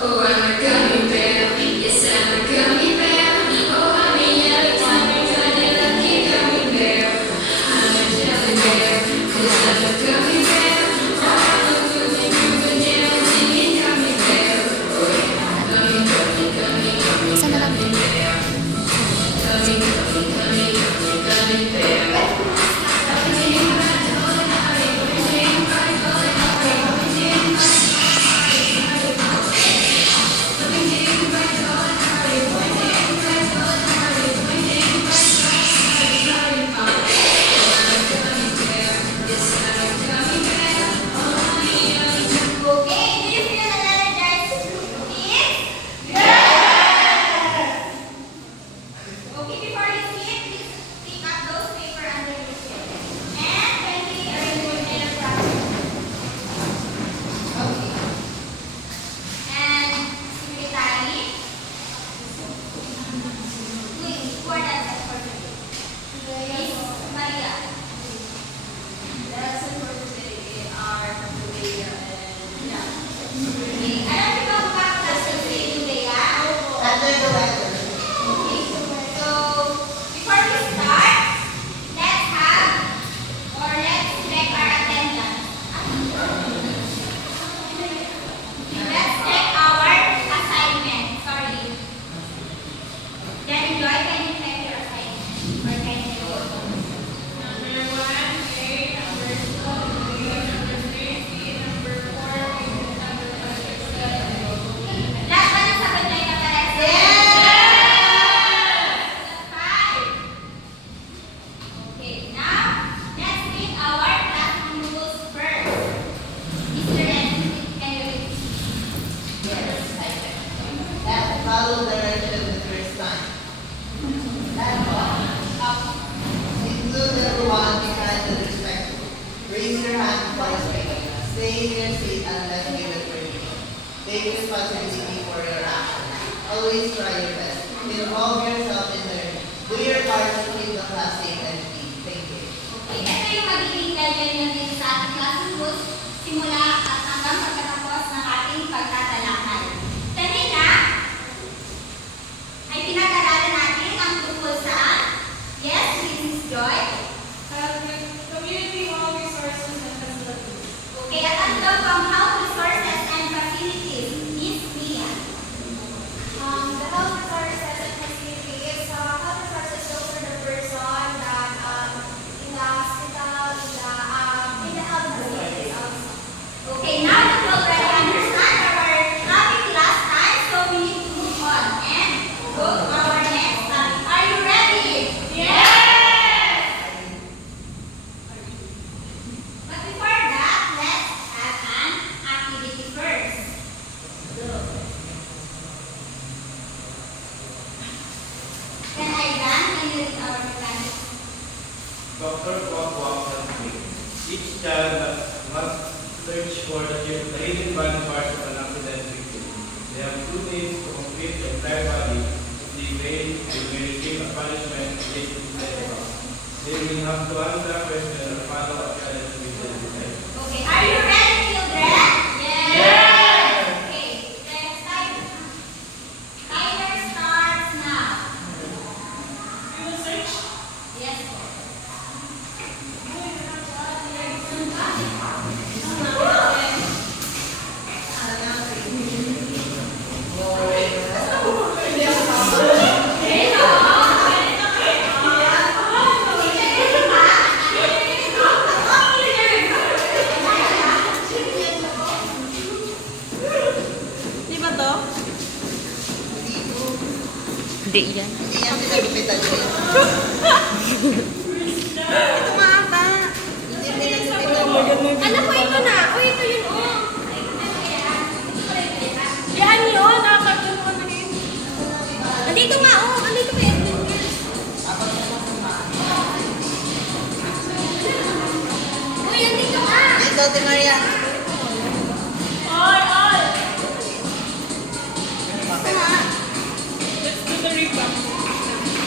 Oh, I'm a gummy bear. Yes, I'm a gummy bear. Oh, I'm a yummy, tummy, tiny, lucky gummy bear. I'm a jelly bear. 'Cause I'm a gummy bear. Oh, I'm a gummy, gummy, jelly, singing gummy bear. Oh, yeah. Gummy, gummy, gummy, gummy, Isa na lang gummy din. bear. Gummy, gummy, gummy, gummy, gummy bear. Follow direction the first time. Include number one behind the respectful. Raise your hand twice. Stay in your seat unless given permission. Take responsibility for your actions. Always try your best. Involve yourself in learning. Do your part to keep the class safe and clean. Thank you. Okay, ito yung magiging guideline natin sa ating classroom rules simula at hanggang pagkatapos ng ating pagtatalakay. Kanina ay pinag-aralan natin ang tungkol sa Mrs. Joy. Community hall resources and facilities. Okay, at ang health resources and facilities, Miss Mia. The health resources and facilities, health resources those are the person that in the hospital, in the health facilities also. Okay, now that you already understand our topic last time, so we need to move on and go to our next topic. Are you ready? Yes! But before that, let's have an activity first. Can I run? Can you read our plan? Dr. Kwok and Quick. Each child must search for the hidden body parts of an accident victim. They have 2 days to complete the entire body. If they fail, they will receive a punishment related to the house. They will have to answer a question or follow a challenge with the design. Okay, are you ready, children? Yes! Okay, let's start. Timer starts now. You will search? Yes. Di ba to? Hindi yan. Hindi yan pinagupitan ko yan. Ito nga ata. Hindi pinagupitan mo. Ano po ito na? O ito yun o. Yan yun. Nakakagano ko na yun. Andito nga o. Andito ka yun. Uy, andito ka. Ito, Ate Maria. All, all. Okay. Let's do the rebound.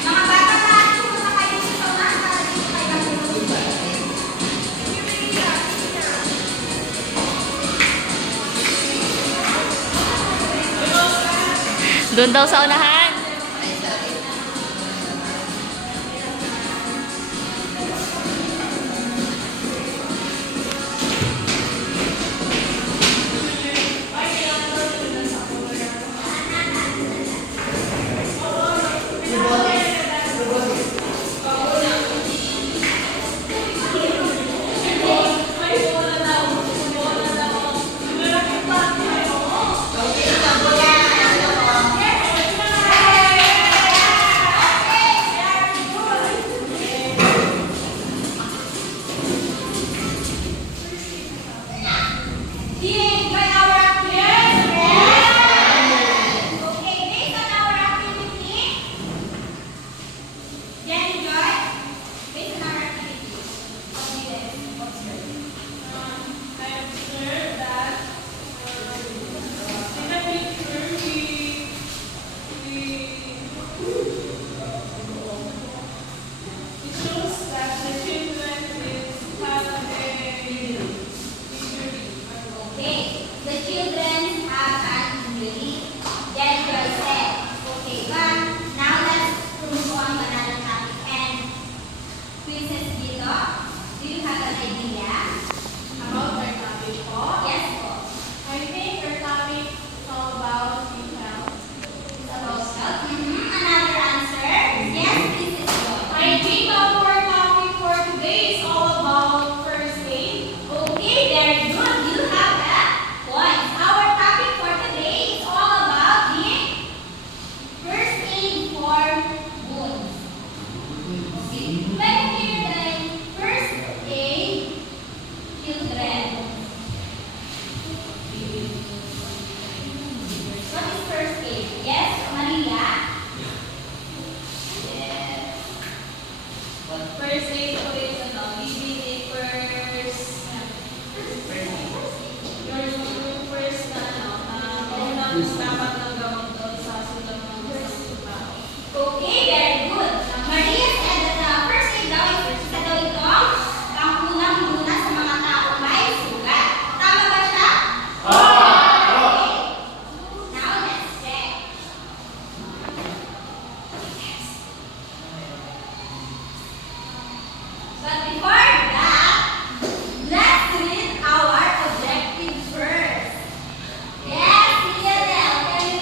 Mga bata na, pumunta kayo sa unahan para dito kayo mag-iwan. Let's Doon daw sa unahan. Do you enjoy our activity? Yes. Okay, based on our activity, do you enjoy? Based on our activity, what do you observe? I observed that in the picture it shows that the children have a injury. Okay, the children have an injury. Then you are said. Okay, but now let's move on to another topic. And Princess Gito, do you have an idea? About our topic po. Yes, po. I think our topic is all about health. It's about health. Another answer? Yes, Princess Gito. I think our topic for today is all about first aid. Okay, very good. You have a point. Our topic for today is all about the first aid for wounds. Okay, when we hear the first aid, children. What is first aid? Yes, Maria? Yes. What? First aid po is giving a first, yung first na unang dapat na gawin doon sa sulat ng isang tao. Okay, very good. Maria said that the first aid daw is isa daw ito ang unang muna sa mga tao may sugat. Tama ba siya? Okay. Now let's check. But before that, let's read our objective first. Yes, Lionel, can you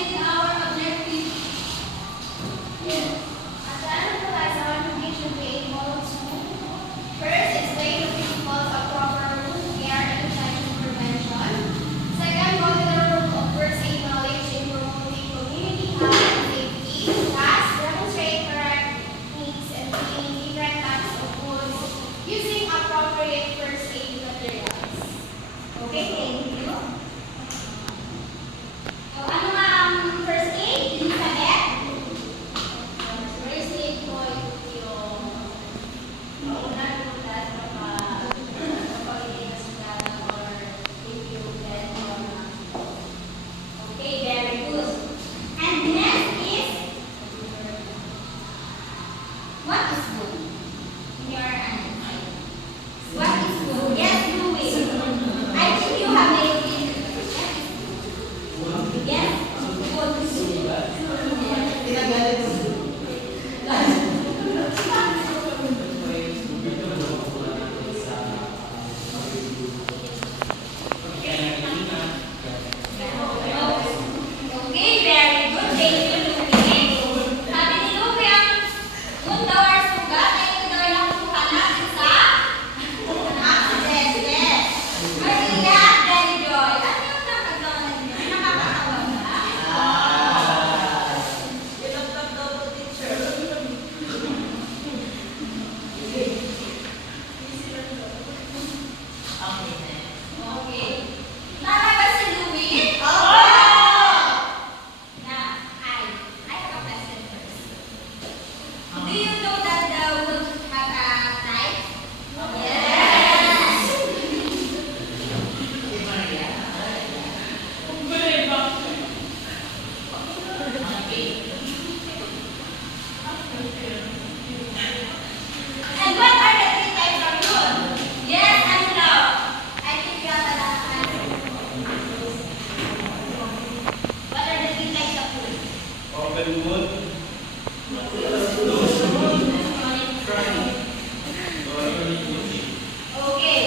open wound, Okay,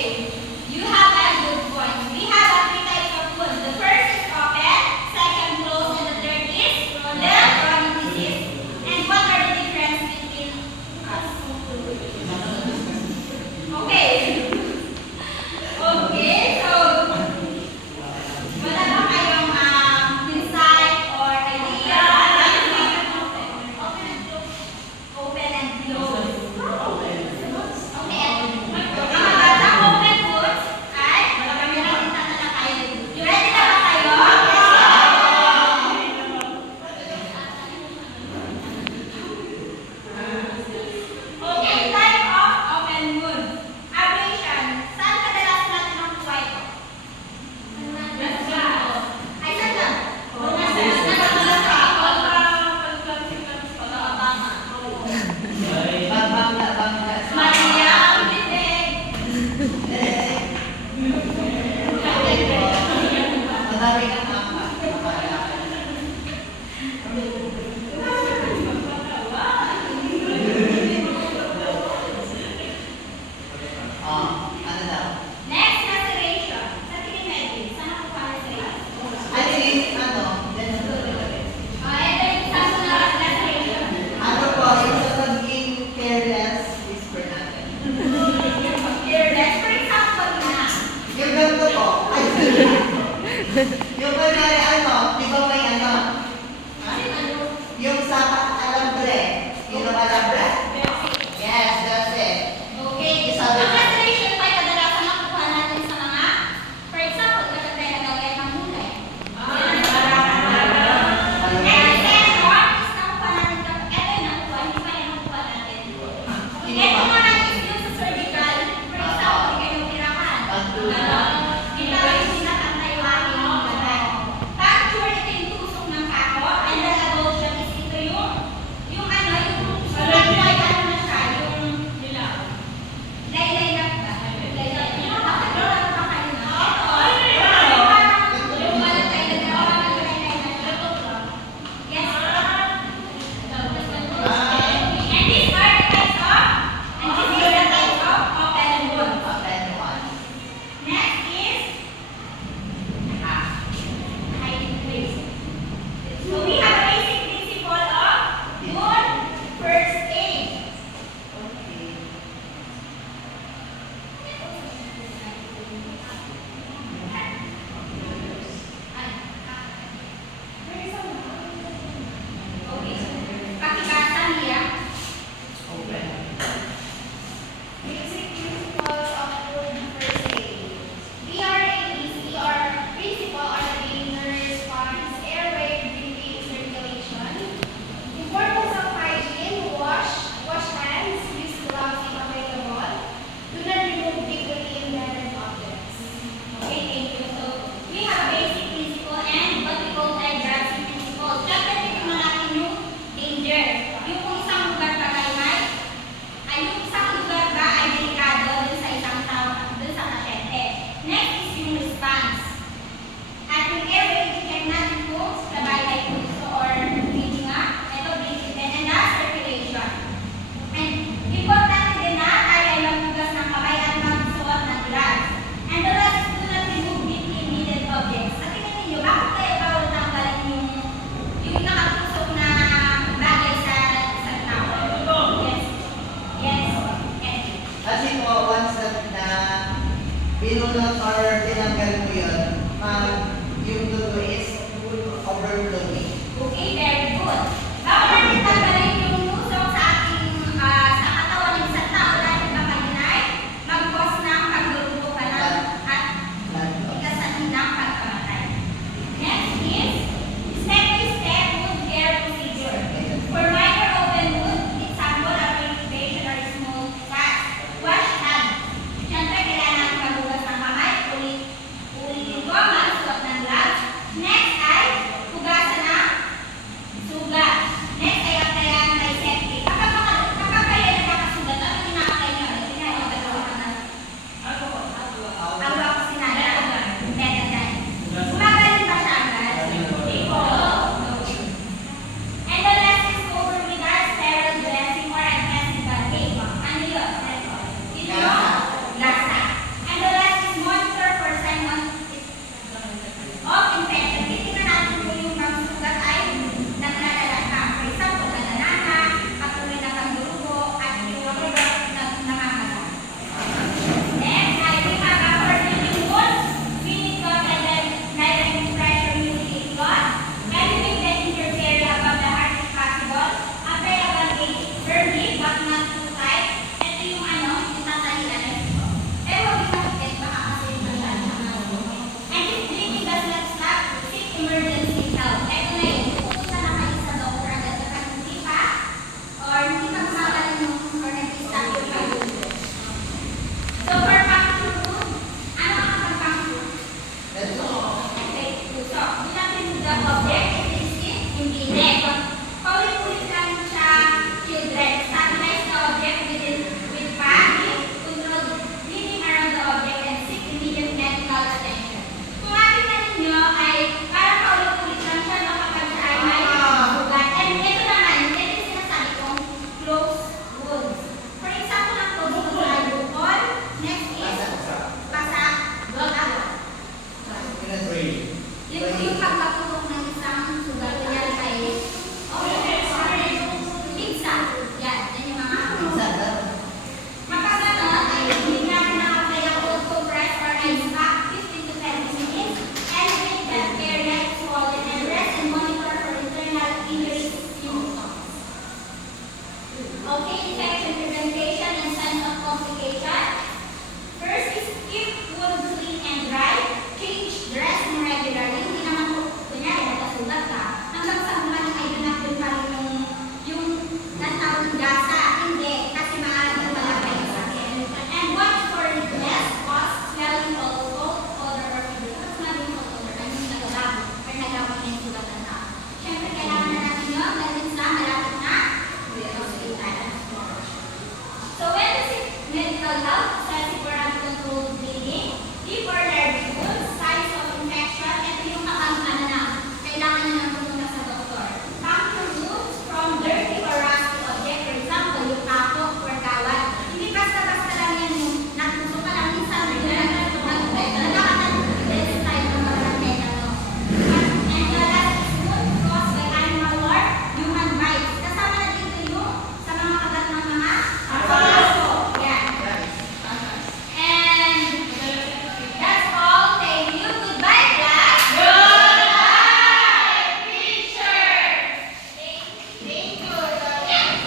you have a good point. We have three types of wounds. The first is open, second closed, and the third is the chronic disease. And what are the difference between us? Okay. Okay, so wala ba kayong insight or idea? Open and close. Okay, mga bata, open wounds ay nakita na kayo. You ready na ba kayo? Okay, type of open wound. Abrasion. Saan kadalasan natin nakukuha ito? Ay, saan lang? Bangga. Maria, ang bibig. Madami kang mama. Ano daw? Next, laceration. Sa tingin natin, saan nakukuha laceration? Ano yung ano? Ito yung isa sa laceration. Ano po, yung sa pagiging careless whisper natin. Fearless. For example na. Yung ganito po. Ay, yung kunyari ano, di ba may ano? Yung sa alambre. Yung alambre? Yes, that's it. Okay. Ang laceration ay kadalasan nakukuha natin sa mga, for example, kapag tayo nagawin ng mulay. And then, what is nakukuha natin kapag ito yung nakukuha, hindi pa yung nakukuha natin. Ito naman is yung sa surgical, for example, hindi kayo tirahan. Ito yung sinakanta yung ating mga fracture, ito yung tusok ng kako, and then avulsion is ito yung ano, yung like ano na siya, yung laylay na ba? Laylay. Bakit wala pa kayo na? Yung walang laylay na, wala nang laylay na. Yes. And these are the types of, and this is the type of open wound. Open one. Next is hiding place. So we have a basic principle of wound first aid. Okay. Okay. Pakibasa niya. Open. Basic principles of wound first aid. BRAEC or principle are the vein response, airway, breathing, circulation. Importance of hygiene, wash hands, use gloves if available. Do not remove frequently embedded objects. Okay, thank you. So we have a basic principle and what we call diagnostic principle. Dapat tingnan natin yung danger. Yung kung isang lugar ba ay yung isang lugar ba ay delikado dun sa isang tao, dun sa pasyente. Next is yung response. At yung airway, you cannot remove the vital pulso or breathing nga. Ito, breathing din. And that's circulation. And importante din na tayo ay maghugas ng kamay at magsuot ng gloves. And the last is do not remove deeply needed objects. Sa tingin ninyo, bakit kaya bawal tanggalin yung nakatusok na bagay sa tao? Yes. Yes. Yes. Kasi po, once na binunot or tinanggal mo yun, yung dugo is overflow